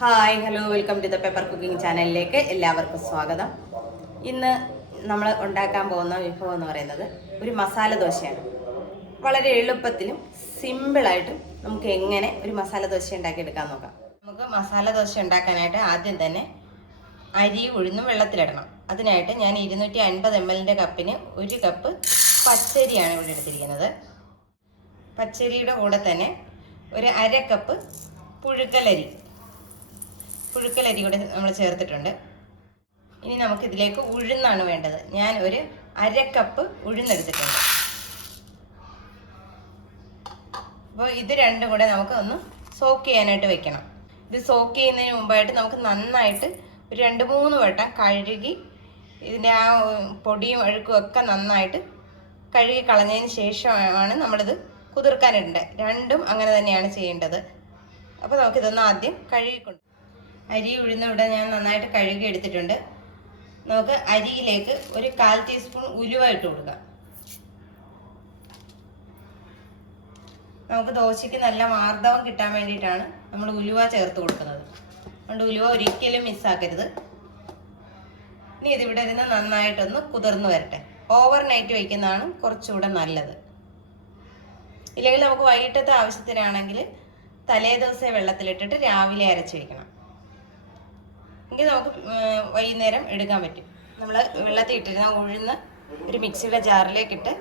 Hi hello welcome to the paper cooking ചാനലിലേക്ക് എല്ലാവർക്കും സ്വാഗതം. ഇന്ന് നമ്മൾ ഉണ്ടാക്കാൻ പോകുന്ന വിഭവം എന്ന് പറയുന്നത് ഒരു മസാല ദോശയാണ്. വളരെ എളുപ്പത്തിലും സിമ്പിളായിട്ടും നമുക്ക് എങ്ങനെ ഒരു മസാല ദോശ ഉണ്ടാക്കിയെടുക്കാൻ നോക്കാം. നമുക്ക് മസാല ദോശ ഉണ്ടാക്കാനായിട്ട് ആദ്യം തന്നെ അരി ഉഴുന്നും വെള്ളത്തിലിടണം. അതിനായിട്ട് ഞാൻ 250 ml കപ്പിന് 1 കപ്പ് പച്ചരിയാണ് ഇവിടെ എടുത്തിരിക്കുന്നത്. പച്ചരിയുടെ കൂടെ തന്നെ ഒരു 1/2 കപ്പ് പുഴുക്കലരി കൂടെ നമ്മൾ ചേർത്തിട്ടുണ്ട്. ഇനി നമുക്കിതിലേക്ക് ഉഴുന്നാണ് വേണ്ടത്. ഞാൻ ഒരു 1/2 കപ്പ് ഉഴുന്നെടുത്തിട്ടുണ്ട്. അപ്പോൾ ഇത് രണ്ടും കൂടെ നമുക്ക് ഒന്ന് സോക്ക് ചെയ്യാനായിട്ട് വെക്കണം. ഇത് സോക്ക് ചെയ്യുന്നതിന് മുമ്പായിട്ട് നമുക്ക് നന്നായിട്ട് ഒരു 2-3 വട്ടം കഴുകി ഇതിൻ്റെ ആ പൊടിയും അഴുക്കും ഒക്കെ നന്നായിട്ട് കഴുകി കളഞ്ഞതിന് ശേഷമാണ് നമ്മളിത് കുതിർക്കാനിടേണ്ടത്. രണ്ടും അങ്ങനെ തന്നെയാണ് ചെയ്യേണ്ടത്. അപ്പോൾ നമുക്കിതൊന്ന് ആദ്യം കഴുകിക്കൊണ്ട് അരി ഉഴുന്ന ഇവിടെ ഞാൻ നന്നായിട്ട് കഴുകി എടുത്തിട്ടുണ്ട്. നമുക്ക് അരിയിലേക്ക് ഒരു 1/4 ടീസ്പൂൺ ഉലുവ ഇട്ട് കൊടുക്കാം. നമുക്ക് ദോശയ്ക്ക് നല്ല മാർദ്ദവം കിട്ടാൻ വേണ്ടിയിട്ടാണ് നമ്മൾ ഉലുവ ചേർത്ത് കൊടുക്കുന്നത്. അതുകൊണ്ട് ഉലുവ ഒരിക്കലും മിസ്സാക്കരുത്. ഇനി ഇതിവിടെ ഇരുന്ന് നന്നായിട്ടൊന്ന് കുതിർന്ന് വരട്ടെ. ഓവർ നൈറ്റ് വയ്ക്കുന്നതാണ് കുറച്ചുകൂടെ നല്ലത്. ഇല്ലെങ്കിൽ നമുക്ക് വൈകിട്ടത്തെ ആവശ്യത്തിനാണെങ്കിൽ തലേ ദിവസം വെള്ളത്തിലിട്ടിട്ട് രാവിലെ അരച്ച് വയ്ക്കണം. എങ്കിൽ നമുക്ക് വൈകുന്നേരം എടുക്കാൻ പറ്റും. നമ്മൾ വെള്ളത്തിൽ ഇട്ടിരുന്ന ഉഴുന്ന് ഒരു മിക്സിയുടെ ജാറിലേക്കിട്ട്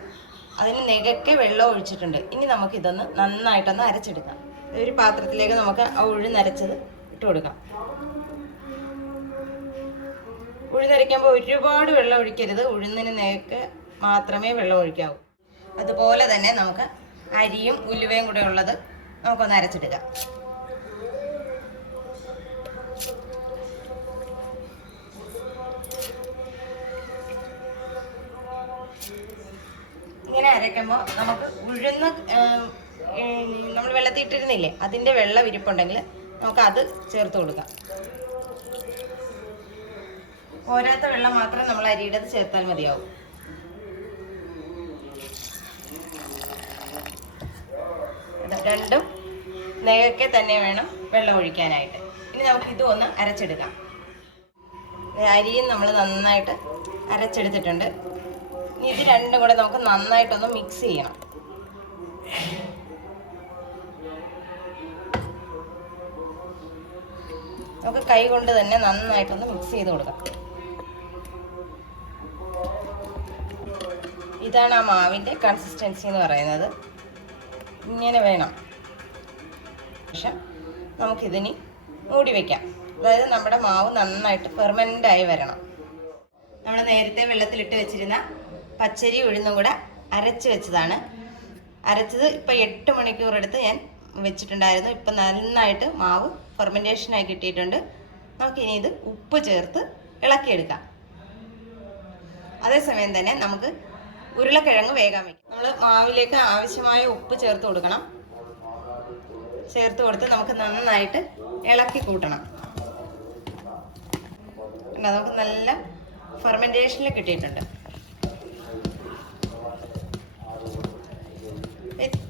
അതിന് നെകക്കെ വെള്ളം ഒഴിച്ചിട്ടുണ്ട്. ഇനി നമുക്കിതൊന്ന് നന്നായിട്ടൊന്ന് അരച്ചെടുക്കാം. ഒരു പാത്രത്തിലേക്ക് നമുക്ക് ആ ഉഴുന്നരച്ചത് ഇട്ട് കൊടുക്കാം. ഉഴുന്നരയ്ക്കുമ്പോൾ ഒരുപാട് വെള്ളം ഒഴിക്കരുത്. ഉഴുന്നിന് നെകക്കെ മാത്രമേ വെള്ളം ഒഴിക്കാവൂ. അതുപോലെ തന്നെ നമുക്ക് അരിയും ഉലുവയും കൂടെ ഉള്ളത് നമുക്കൊന്ന് അരച്ചെടുക്കാം. ഇങ്ങനെ അരയ്ക്കുമ്പോൾ നമുക്ക് ഉഴുന്ന് നമ്മൾ വെള്ളത്തിൽ ഇട്ടിരുന്നില്ലേ, അതിൻ്റെ വെള്ളം ഇരിപ്പുണ്ടെങ്കിൽ നമുക്ക് അത് ചേർത്ത് കൊടുക്കാം. പോരാത്ത വെള്ളം മാത്രം നമ്മൾ അരിയുടെ ചേർത്താൽ മതിയാവും. രണ്ടും നെകക്കെ തന്നെ വേണം വെള്ളം ഒഴിക്കാനായിട്ട്. ഇനി നമുക്ക് ഇതും ഒന്ന് അരച്ചെടുക്കാം. അരിയും നമ്മൾ നന്നായിട്ട് അരച്ചെടുത്തിട്ടുണ്ട്. ഇനി ഇത് രണ്ടും കൂടെ നമുക്ക് നന്നായിട്ടൊന്ന് മിക്സ് ചെയ്യണം. നമുക്ക് കൈ കൊണ്ട് തന്നെ നന്നായിട്ടൊന്ന് മിക്സ് ചെയ്ത് കൊടുക്കാം. ഇതാണ് ആ മാവിൻ്റെ കൺസിസ്റ്റൻസി എന്ന് പറയുന്നത്. ഇങ്ങനെ വേണം. ശേഷം നമുക്കിതിനി മൂടി വയ്ക്കാം. അതായത് നമ്മുടെ മാവ് നന്നായിട്ട് ഫെർമെൻ്റായി വരണം. നമ്മൾ നേരത്തെ വെള്ളത്തിലിട്ട് വെച്ചിരുന്ന പച്ചരി ഉഴുന്നും കൂടെ അരച്ച് വെച്ചതാണ്. അരച്ചത് ഇപ്പം 8 മണിക്കൂർ എടുത്ത് ഞാൻ വെച്ചിട്ടുണ്ടായിരുന്നു. ഇപ്പം നന്നായിട്ട് മാവ് ഫെർമെൻറ്റേഷനായി കിട്ടിയിട്ടുണ്ട്. നമുക്കിനി ഇത് ഉപ്പ് ചേർത്ത് ഇളക്കിയെടുക്കാം. അതേസമയം തന്നെ നമുക്ക് ഉരുളക്കിഴങ്ങ് വേഗം വയ്ക്കാം. നമ്മൾ മാവിലേക്ക് ആവശ്യമായ ഉപ്പ് ചേർത്ത് കൊടുക്കണം. ചേർത്ത് കൊടുത്ത് നമുക്ക് നന്നായിട്ട് ഇളക്കി കൂട്ടണം. നമുക്ക് നല്ല ഫെർമെൻറ്റേഷനിൽ കിട്ടിയിട്ടുണ്ട്.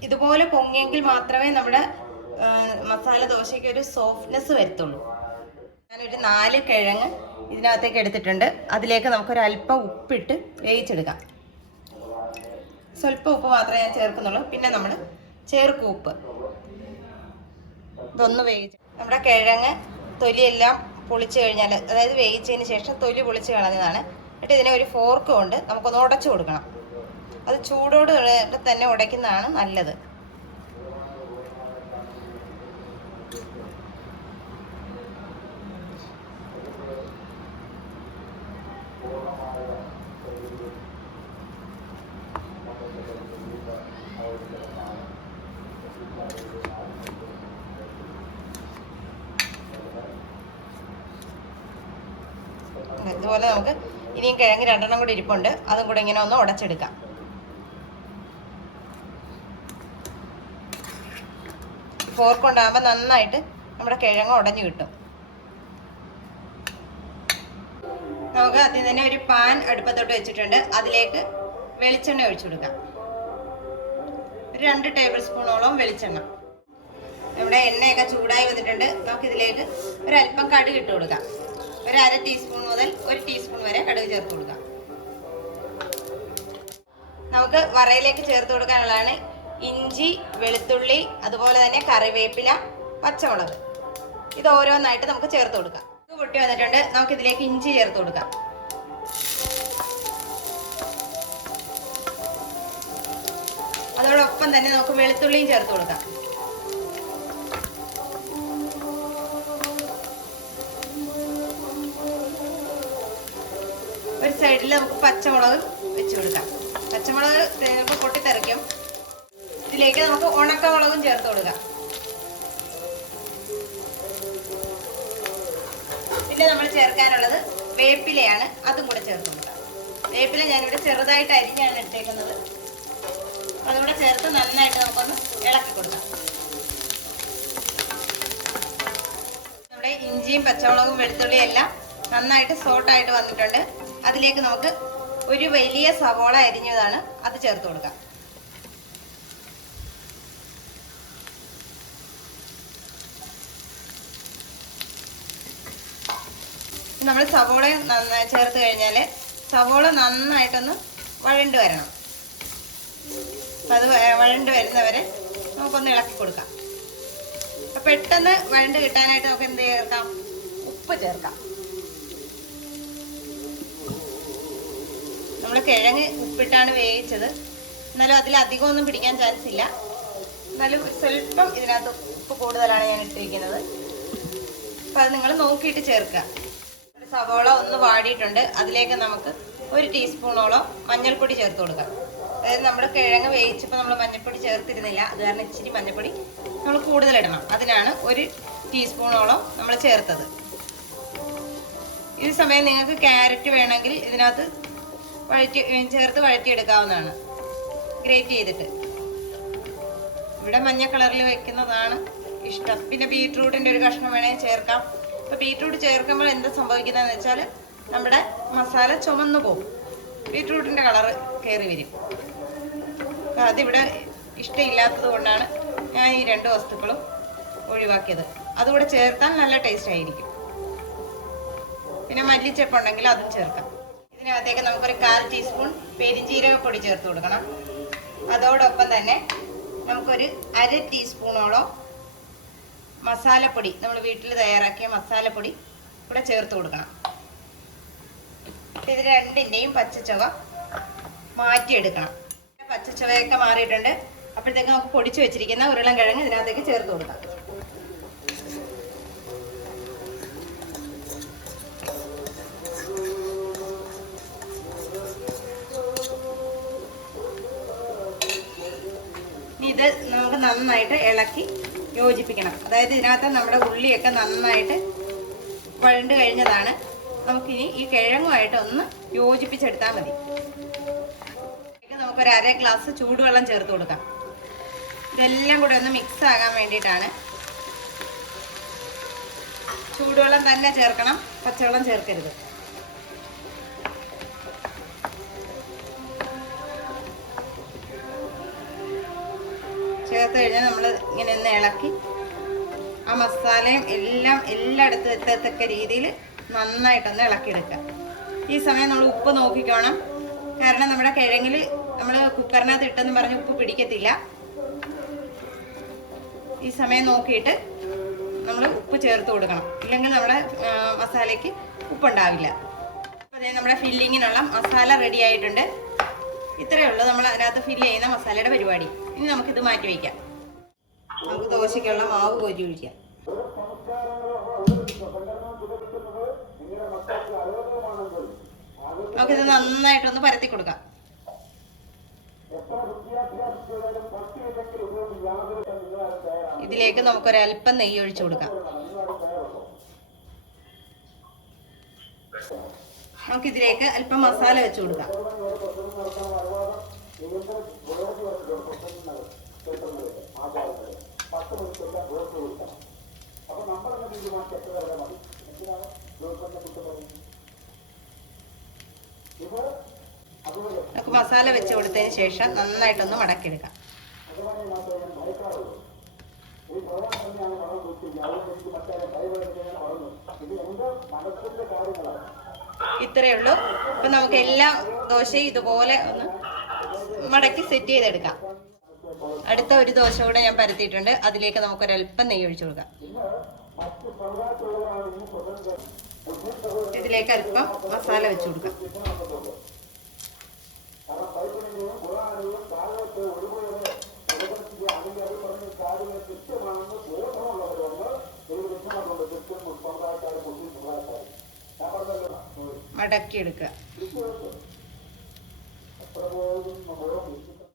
ഇതുപോലെ പൊങ്ങിയെങ്കിൽ മാത്രമേ നമ്മുടെ മസാല ദോശയ്ക്ക് ഒരു സോഫ്റ്റ്നെസ് വരത്തുള്ളൂ. ഞാനൊരു 4 കിഴങ്ങ് ഇതിനകത്തേക്ക് എടുത്തിട്ടുണ്ട്. അതിലേക്ക് നമുക്കൊരല്പം ഉപ്പിട്ട് വേവിച്ചെടുക്കാം. സ്വല്പം ഉപ്പ് മാത്രമേ ഞാൻ ചേർക്കുന്നുള്ളൂ. പിന്നെ നമ്മൾ ചേർക്കും ഉപ്പ്. ഇതൊന്ന് വേവിച്ച് നമ്മുടെ കിഴങ്ങ് തൊലിയെല്ലാം പൊളിച്ച് കഴിഞ്ഞാൽ, അതായത് വേവിച്ചതിന് ശേഷം തൊലി പൊളിച്ച് കളഞ്ഞതാണ്. എന്നിട്ട് ഇതിനെ ഒരു ഫോർക്ക് കൊണ്ട് നമുക്കൊന്ന് ഉടച്ചു കൊടുക്കണം. അത് ചൂടോട് തന്നെ ഉടയ്ക്കുന്നതാണ് നല്ലത്. ഇതുപോലെ നമുക്ക് ഇനിയും കിഴങ്ങ് 2 കൂടി ഇരിപ്പുണ്ട്. അതും കൂടെ ഇങ്ങനെ ഒന്ന് ഉടച്ചെടുക്കാം. ഫോർക്ക് കൊണ്ടാകുമ്പോൾ നന്നായിട്ട് നമ്മുടെ കിഴങ്ങ് ഉടഞ്ഞു കിട്ടും. നമുക്ക് ആദ്യം തന്നെ ഒരു പാൻ അടുപ്പത്തോട്ട് വെച്ചിട്ടുണ്ട്. അതിലേക്ക് വെളിച്ചെണ്ണ ഒഴിച്ചു കൊടുക്കാം. ഒരു 2 ടേബിൾ സ്പൂണോളം വെളിച്ചെണ്ണ. നമ്മുടെ എണ്ണയൊക്കെ ചൂടായി വന്നിട്ടുണ്ട്. നമുക്കിതിലേക്ക് ഒരല്പം കടുക് ഇട്ട് കൊടുക്കാം. ഒരു 1/2 ടീസ്പൂൺ മുതൽ 1 ടീസ്പൂൺ വരെ കടുക് ചേർത്ത് കൊടുക്കാം. നമുക്ക് വറയിലേക്ക് ചേർത്ത് കൊടുക്കാനുള്ളതാണ് ഇഞ്ചി, വെളുത്തുള്ളി, അതുപോലെ തന്നെ കറിവേപ്പില, പച്ചമുളക്. ഇത് ഓരോന്നായിട്ട് നമുക്ക് ചേർത്ത് കൊടുക്കാം. ഇത് പൊട്ടി വന്നിട്ടുണ്ട്. നമുക്കിതിലേക്ക് ഇഞ്ചി ചേർത്ത് കൊടുക്കാം. അതോടൊപ്പം തന്നെ നമുക്ക് വെളുത്തുള്ളിയും ചേർത്ത് കൊടുക്കാം. ഒരു സൈഡിൽ നമുക്ക് പച്ചമുളക് വെച്ച് കൊടുക്കാം. പച്ചമുളക് ചിലപ്പോൾ പൊട്ടിത്തെറിക്കും. ഇതിലേക്ക് നമുക്ക് ഉണക്കമുളകും ചേർത്ത് കൊടുക്കാം. പിന്നെ നമ്മൾ ചേർക്കാനുള്ളത് വേപ്പിലയാണ്. അതും കൂടെ ചേർത്ത് കൊടുക്കാം. വേപ്പില ഞാനിവിടെ ചെറുതായിട്ട് അരിഞ്ഞാണ് ഇട്ടേക്കുന്നത്. അതുകൂടെ ചേർത്ത് നന്നായിട്ട് നമുക്കൊന്ന് ഇളക്കി കൊടുക്കാം. നമ്മുടെ ഇഞ്ചിയും പച്ചമുളകും വെളുത്തുള്ളിയും എല്ലാം നന്നായിട്ട് സോട്ടായിട്ട് വന്നിട്ടുണ്ട്. അതിലേക്ക് നമുക്ക് ഒരു വലിയ സവോള അരിഞ്ഞതാണ്, അത് ചേർത്ത് കൊടുക്കാം. നമ്മൾ സവോള ചേർത്ത് കഴിഞ്ഞാൽ സവോള നന്നായിട്ടൊന്ന് വഴണ്ട് വരണം. അത് വഴണ്ട് വരുന്നവരെ നമുക്കൊന്ന് ഇളക്കി കൊടുക്കാം. അപ്പം പെട്ടെന്ന് വഴണ്ട് കിട്ടാനായിട്ട് നമുക്ക് എന്ത് ചേർക്കാം? ഉപ്പ് ചേർക്കാം. നമ്മൾ കിഴങ്ങ് ഉപ്പിട്ടാണ് വേവിച്ചത്. എന്നാലും അതിലധികം ഒന്നും പിടിക്കാൻ ചാൻസ് ഇല്ല. എന്നാലും സ്വല്പം ഇതിനകത്ത് ഉപ്പ് കൂടുതലാണ് ഞാൻ ഇട്ടിരിക്കുന്നത്. അപ്പം അത് നിങ്ങൾ നോക്കിയിട്ട് ചേർക്കുക. സവോള ഒന്ന് വാടിയിട്ടുണ്ട്. അതിലേക്ക് നമുക്ക് 1 ടീസ്പൂണോളം മഞ്ഞൾപ്പൊടി ചേർത്ത് കൊടുക്കാം. അതായത് നമ്മൾ കിഴങ്ങ് വേവിച്ചപ്പോൾ നമ്മൾ മഞ്ഞൾപ്പൊടി ചേർത്തിരുന്നില്ല. അത് കാരണം ഇച്ചിരി മഞ്ഞൾപ്പൊടി നമ്മൾ കൂടുതലിടണം. അതിനാണ് 1 ടീസ്പൂണോളം നമ്മൾ ചേർത്തത്. ഈ സമയം നിങ്ങൾക്ക് ക്യാരറ്റ് വേണമെങ്കിൽ ഇതിനകത്ത് ചേർത്ത് വഴറ്റിയെടുക്കാവുന്നതാണ്, ഗ്രേറ്റ് ചെയ്തിട്ട്. ഇവിടെ മഞ്ഞ കളറിൽ വെക്കുന്നതാണ് ഇഷ്ടം. പിന്നെ ബീട്രൂട്ടിൻ്റെ ഒരു കഷ്ണം വേണമെങ്കിൽ ചേർക്കാം. അപ്പോൾ ബീട്രൂട്ട് ചേർക്കുമ്പോൾ എന്താ സംഭവിക്കുന്നതെന്ന് വെച്ചാൽ നമ്മുടെ മസാല ചുമന്നു പോകും. ബീട്രൂട്ടിൻ്റെ കളറ് കയറി വരും. അപ്പോൾ അതിവിടെ ഇഷ്ടമില്ലാത്തത് കൊണ്ടാണ് ഞാൻ ഈ 2 വസ്തുക്കളും ഒഴിവാക്കിയത്. അതുകൂടെ ചേർത്താൽ നല്ല ടേസ്റ്റ് ആയിരിക്കും. പിന്നെ മല്ലിച്ചപ്പുണ്ടെങ്കിൽ അതും ചേർക്കാം. ഇതിനകത്തേക്ക് നമുക്കൊരു 1/4 ടീസ്പൂൺ പെരിഞ്ജീരകപ്പൊടി ചേർത്ത് കൊടുക്കണം. അതോടൊപ്പം തന്നെ നമുക്കൊരു 1/2 ടീസ്പൂണോളം മസാലപ്പൊടി, നമ്മൾ വീട്ടിൽ തയ്യാറാക്കിയ മസാലപ്പൊടി കൂടെ ചേർത്ത് കൊടുക്കണം. ഇത് രണ്ടിൻ്റെയും പച്ചച്ചുവ മാറ്റിയെടുക്കണം. പച്ചച്ചുവയൊക്കെ മാറിയിട്ടുണ്ട്. അപ്പോഴത്തേക്ക് നമുക്ക് പൊടിച്ചു വെച്ചിരിക്കുന്ന ഉരുളൻകിഴങ്ങ് ഇതിനകത്തേക്ക് ചേർത്ത് കൊടുക്കാം. ഇത് നമുക്ക് നന്നായിട്ട് ഇളക്കി യോജിപ്പിക്കണം. അതായത് ഇതിനകത്ത് നമ്മുടെ ഉള്ളിയൊക്കെ നന്നായിട്ട് വഴണ്ട് കഴിഞ്ഞതാണ്. നമുക്കിനി ഈ കിഴങ്ങുമായിട്ട് ഒന്ന് യോജിപ്പിച്ചെടുത്താൽ മതി. നമുക്കൊരു 1/2 ഗ്ലാസ് ചൂടുവെള്ളം ചേർത്ത് കൊടുക്കാം. ഇതെല്ലാം കൂടെ ഒന്ന് മിക്സ് ആകാൻ വേണ്ടിയിട്ടാണ്. ചൂടുവെള്ളം തന്നെ ചേർക്കണം, പച്ചവെള്ളം ചേർക്കരുത്. ചേർത്ത് കഴിഞ്ഞാൽ നമ്മൾ ഇങ്ങനെ ഒന്ന് ഇളക്കി ആ മസാലയും എല്ലാം എല്ലായിടത്തും എത്തത്തക്ക രീതിയിൽ നന്നായിട്ടൊന്ന് ഇളക്കിയെടുക്കുക. ഈ സമയം നമ്മൾ ഉപ്പ് നോക്കിക്കോണം. കാരണം നമ്മുടെ കിഴങ്ങിൽ നമ്മൾ കുക്കറിനകത്ത് ഇട്ടെന്ന് പറഞ്ഞ് ഉപ്പ് പിടിക്കത്തില്ല. ഈ സമയം നോക്കിയിട്ട് നമ്മൾ ഉപ്പ് ചേർത്ത് കൊടുക്കണം. ഇല്ലെങ്കിൽ നമ്മുടെ മസാലയ്ക്ക് ഉപ്പുണ്ടാവില്ല. അപ്പോൾ അതേ നമ്മുടെ ഫില്ലിങ്ങിനുള്ള മസാല റെഡി ആയിട്ടുണ്ട്. ഇത്രയേ ഉള്ളൂ നമ്മൾ അതിനകത്ത് ഫില്ല് ചെയ്യുന്ന മസാലയുടെ പരിപാടി. ഇനി നമുക്കിത് മാറ്റി വയ്ക്കാം. നമുക്ക് ദോശയ്ക്കുള്ള മാവ് കോരി ഒഴിക്കാം. നമുക്കിത് നന്നായിട്ടൊന്ന് പരത്തി കൊടുക്കാം. ഇതിലേക്ക് നമുക്കൊരൽപ്പം നെയ്യ് ഒഴിച്ചു കൊടുക്കാം. നമുക്കിതിലേക്ക് അല്പം മസാല വെച്ച് കൊടുക്കാം. നമുക്ക് മസാല വെച്ച് കൊടുത്തതിന് ശേഷം നന്നായിട്ടൊന്ന് മടക്കിയെടുക്കാം. ഇത്രയേ ഉള്ളൂ. അപ്പം നമുക്ക് എല്ലാ ദോശയും ഇതുപോലെ ഒന്ന് മടക്കി സെറ്റ് ചെയ്തെടുക്കാം. അടുത്ത ഒരു ദോശ കൂടെ ഞാൻ പരത്തിയിട്ടുണ്ട്. അതിലേക്ക് നമുക്കൊരല്പം നെയ്യ് ഒഴിച്ചു കൊടുക്കാം. ഇതിലേക്ക് അല്പം മസാല വെച്ച് കൊടുക്കാം. മടക്കിയെടുക്കുക.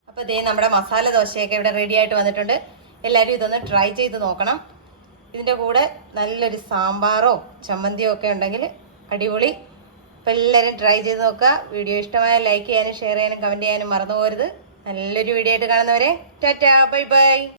അപ്പോൾ ഇതേ നമ്മുടെ മസാല ദോശയൊക്കെ ഇവിടെ റെഡി ആയിട്ട് വന്നിട്ടുണ്ട്. എല്ലാവരും ഇതൊന്ന് ട്രൈ ചെയ്ത് നോക്കണം. ഇതിൻ്റെ കൂടെ നല്ലൊരു സാമ്പാറോ ചമ്മന്തിയോ ഒക്കെ ഉണ്ടെങ്കിൽ അടിപൊളി. അപ്പോൾ എല്ലാവരും ട്രൈ ചെയ്ത് നോക്കുക. വീഡിയോ ഇഷ്ടമായ ലൈക്ക് ചെയ്യാനും ഷെയർ ചെയ്യാനും കമൻറ്റ് ചെയ്യാനും മറന്നു പോകരുത്. നല്ലൊരു വീഡിയോ ആയിട്ട് കാണുന്നവരെ ടാറ്റാ ബൈ ബൈ.